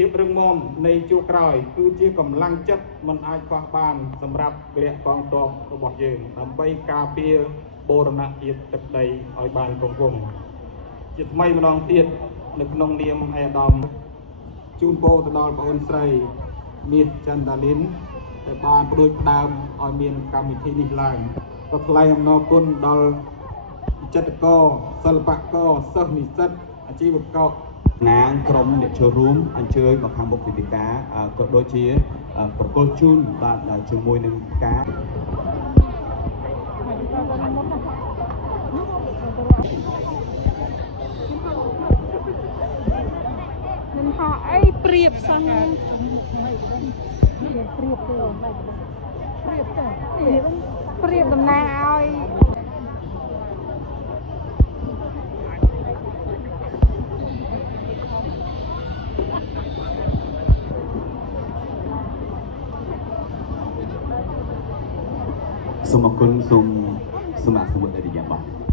ភាពរឹងមាំនៃជួរក្រោយគឺជាកម្លាំងចិត្តមិនអាចខ្វះបានសម្រាប់វរៈកងទ័ពរបស់យើងដើម្បីការពារបូរណភាពទឹកដីឲ្យបានគង់វង្សជាថ្មីម្ដងទៀតនៅក្នុងនាមឯកឧត្តមជូនពរទៅដល់បងអូនស្រីមាសចន្ទតាលីនដែលបានផ្ដួចផ្ដើមឲ្យមានកម្មវិធីនេះឡើងក៏ថ្លែងអំណរគុណដល់ចិត្តករសិល្បករសិស្សនិស្សិតអាជីវករណាងក្រុមអ្នកចូលរួមអញ្ជើញមកខាងមុខវេទិកាក៏ដូចជាប្រកល់ជូនបាទជាមួយនឹងការមិនហោះអីព្រៀបសោះព្រៀបតំណាងឲ្យសូមអរគុណសូមអរគុណដែលបាន